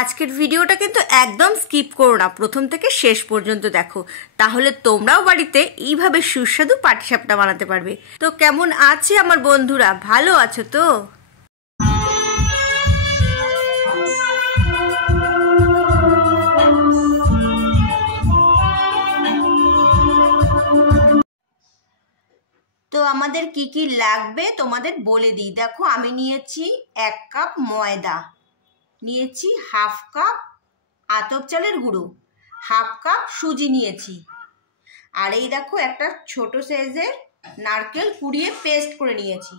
আজকের ভিডিওটা কিন্তু একদম স্কিপ করো না, প্রথম থেকে শেষ পর্যন্ত দেখো, তাহলে তোমরাও বাড়িতে এইভাবে সুস্বাদু পাটিসাপটা বানাতে পারবে। তো কেমন আছে আমার বন্ধুরা, ভালো আছো তো? তো আমাদের কি কি লাগবে তোমাদের বলে দিই। দেখো, আমি নিয়েছি 1 কাপ ময়দা, নিয়েছি হাফ কাপ আতপ চালের গুঁড়ো, হাফ কাপ সুজি নিয়েছি, আর এই দেখো একটা ছোট সাইজের নারকেল কুড়িয়ে পেস্ট করে নিয়েছি।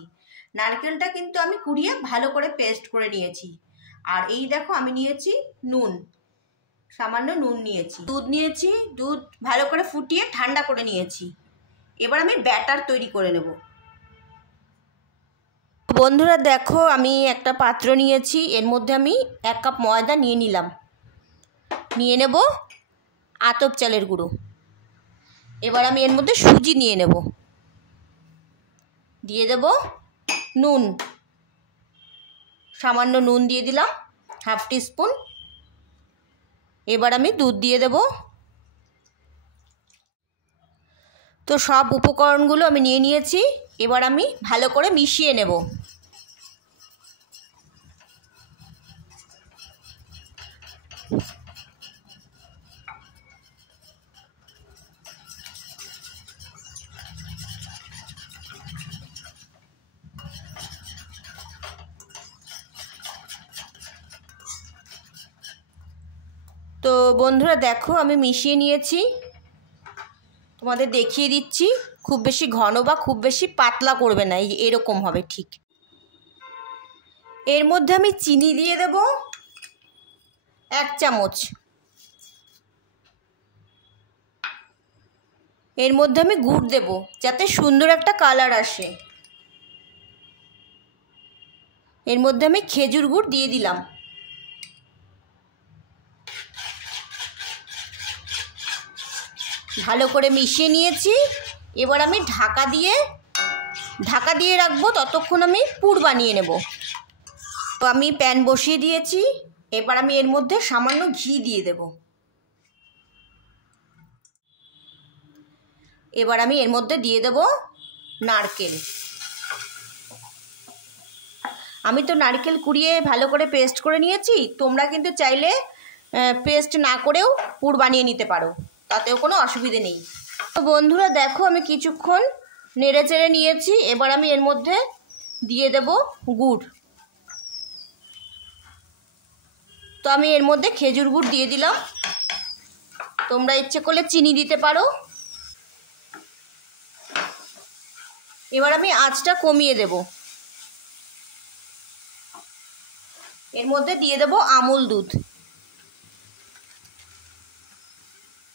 নারকেলটা কিন্তু আমি কুড়িয়ে ভালো করে পেস্ট করে নিয়েছি। আর এই দেখো আমি নিয়েছি নুন, সামান্য নুন নিয়েছি। দুধ নিয়েছি, দুধ ভালো করে ফুটিয়ে ঠান্ডা করে নিয়েছি। এবার আমি ব্যাটার তৈরি করে নেব। বন্ধুরা দেখো, আমি একটা পাত্র নিয়েছি, এর মধ্যে আমি 1 কাপ ময়দা নিয়ে নিলাম, নিয়ে নেব আতপ চালের গুঁড়ো। এবার আমি এর মধ্যে সুজি নিয়ে নেব, দিয়ে দেব নুন, সামান্য নুন দিয়ে দিলাম, হাফ টিস্পুন। এবার আমি দুধ দিয়ে দেব। তো সব উপকরণগুলো আমি নিয়ে নিয়েছি, এবার আমি ভালো করে মিশিয়ে নেব। তো বন্ধুরা দেখো, আমি মিশিয়ে নিয়েছি, তোমাদের দেখিয়ে দিচ্ছি। খুব বেশি ঘন বা খুব বেশি পাতলা করবে না, এই এরকম হবে ঠিক। এর মধ্যে আমি চিনি দিয়ে দেব 1 চামচ। এর মধ্যে আমি গুড় দেব যাতে সুন্দর একটা কালার আসে। এর মধ্যে আমি খেজুর গুড় দিয়ে দিলাম। ভালো করে মিশিয়ে নিয়েছি। এবার আমি ঢাকা দিয়ে রাখবো, ততক্ষণ আমি পুর বানিয়ে নেব। তো আমি প্যান বসিয়ে দিয়েছি, এবার আমি এর মধ্যে সামান্য ঘি দিয়ে দেব। এবার আমি এর মধ্যে দিয়ে দেব নারকেল। আমি তো নারকেল কুড়িয়ে ভালো করে পেস্ট করে নিয়েছি, তোমরা কিন্তু চাইলে পেস্ট না করেও পুর বানিয়ে নিতে পারো, তাতেও কোনো অসুবিধে নেই। তো বন্ধুরা দেখো, আমি কিছুক্ষণ নেড়ে চেড়ে নিয়েছি। এবার আমি এর মধ্যে দিয়ে দেব গুড়। তো আমি এর মধ্যে খেজুর গুড় দিয়ে দিলাম, তোমরা ইচ্ছে করলে চিনি দিতে পারো। এবার আমি আঁচটা কমিয়ে দেব। এর মধ্যে দিয়ে দেব আমুল দুধ।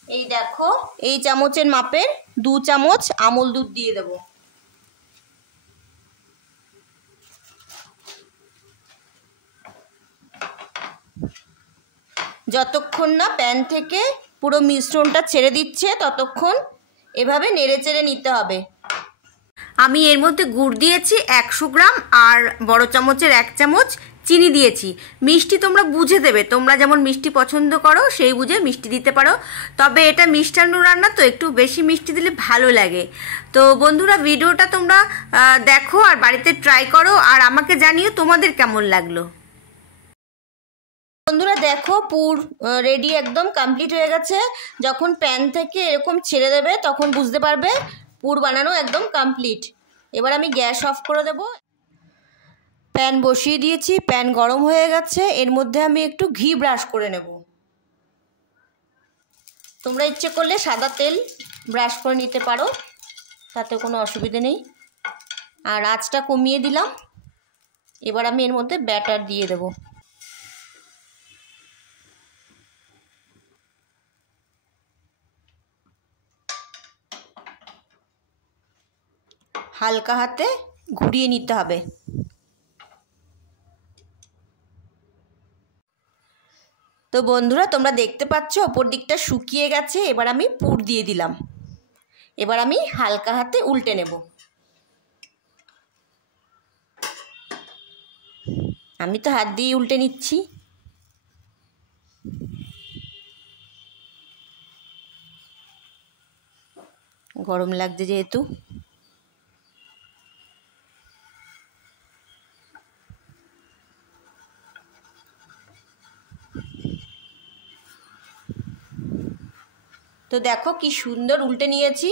এই দেখো, এই চামচের মাপের 2 চামচ আমুল দুধ দিয়ে দেব। যতক্ষণ না প্যান থেকে পুরো মিশ্রণটা ছেড়ে দিচ্ছে ততক্ষণ এভাবে নেড়ে চেড়ে নিতে হবে। আমি এর মধ্যে গুড় দিয়েছি 100 গ্রাম, আর বড় চামচের 1 চামচ চিনি দিয়েছি। মিষ্টি তোমরা বুঝে দেবে, তোমরা যেমন মিষ্টি পছন্দ করো সেই বুঝে মিষ্টি দিতে পারো, তবে এটা মিষ্টান্ন রান্না তো একটু বেশি মিষ্টি দিলে ভালো লাগে। তো বন্ধুরা, ভিডিওটা তোমরা দেখো আর বাড়িতে ট্রাই করো, আর আমাকে জানিও তোমাদের কেমন লাগলো। বন্ধুরা দেখো, পুর রেডি, একদম কমপ্লিট হয়ে গেছে। যখন প্যান থেকে এরকম ছেড়ে দেবে তখন বুঝতে পারবে পুর বানানো একদম কমপ্লিট। এবার আমি গ্যাস অফ করে দেব। প্যান বসিয়ে দিয়েছি, প্যান গরম হয়ে গেছে। এর মধ্যে আমি একটু ঘি ব্রাশ করে নেব। তোমরা ইচ্ছে করলে সাদা তেল ব্রাশ করে নিতে পারো, তাতে কোনো অসুবিধে নেই। আর আঁচটা কমিয়ে দিলাম। এবার আমি এর মধ্যে ব্যাটার দিয়ে দেব। হালকা হাতে ঘুরিয়ে নিতে হবে। তো বন্ধুরা, তোমরা দেখতে পাচ্ছ ওপর দিকটা শুকিয়ে গেছে। এবার আমি পুর দিয়ে দিলাম। এবার আমি হালকা হাতে উল্টে নেব। আমি তো হাত দিয়ে উল্টে নিচ্ছি। গরম লাগছে যেহেতু। তো দেখো কি সুন্দর উল্টে নিয়েছি।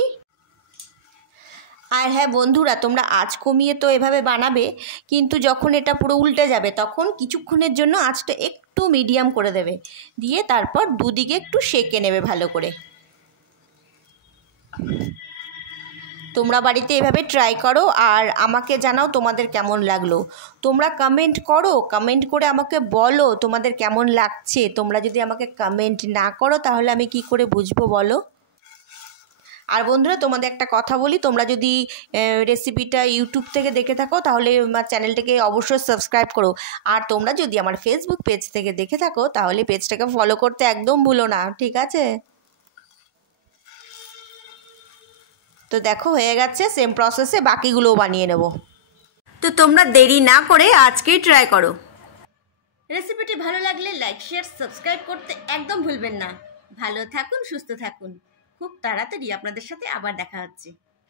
আর হ্যাঁ বন্ধুরা, তোমরা আঁচ কমিয়ে তো এভাবে বানাবে, কিন্তু যখন এটা পুরো উল্টে যাবে তখন কিছুক্ষণের জন্য আঁচটা একটু মিডিয়াম করে দেবে, দিয়ে তারপর দুদিকে একটু সেঁকে নেবে ভালো করে। তোমরা বাড়িতে এভাবে ট্রাই করো আর আমাকে জানাও তোমাদের কেমন লাগলো। তোমরা কমেন্ট করো, কমেন্ট করে আমাকে বলো তোমাদের কেমন লাগছে। তোমরা যদি আমাকে কমেন্ট না করো তাহলে আমি কি করে বুঝবো বলো। আর বন্ধুরা, তোমাদের একটা কথা বলি, তোমরা যদি রেসিপিটা ইউটিউব থেকে দেখে থাকো তাহলে আমার চ্যানেলটাকে অবশ্যই সাবস্ক্রাইব করো। আর তোমরা যদি আমার ফেসবুক পেজ থেকে দেখে থাকো তাহলে পেজটাকে ফলো করতে একদম ভুলো না, ঠিক আছে? তো দেখো হয়ে গেছে, সেম প্রসেসে বাকিগুলোও বানিয়ে নেব। তো তোমরা দেরি না করে আজকেই ট্রাই করো। রেসিপিটি ভালো লাগলে লাইক, শেয়ার, সাবস্ক্রাইব করতে একদম ভুলবেন না। ভালো থাকুন, সুস্থ থাকুন। খুব তাড়াতাড়ি আপনাদের সাথে আবার দেখা হচ্ছে।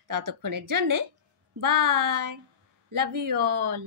ততক্ষণের জন্যে বাই, লাভ ইউ অল।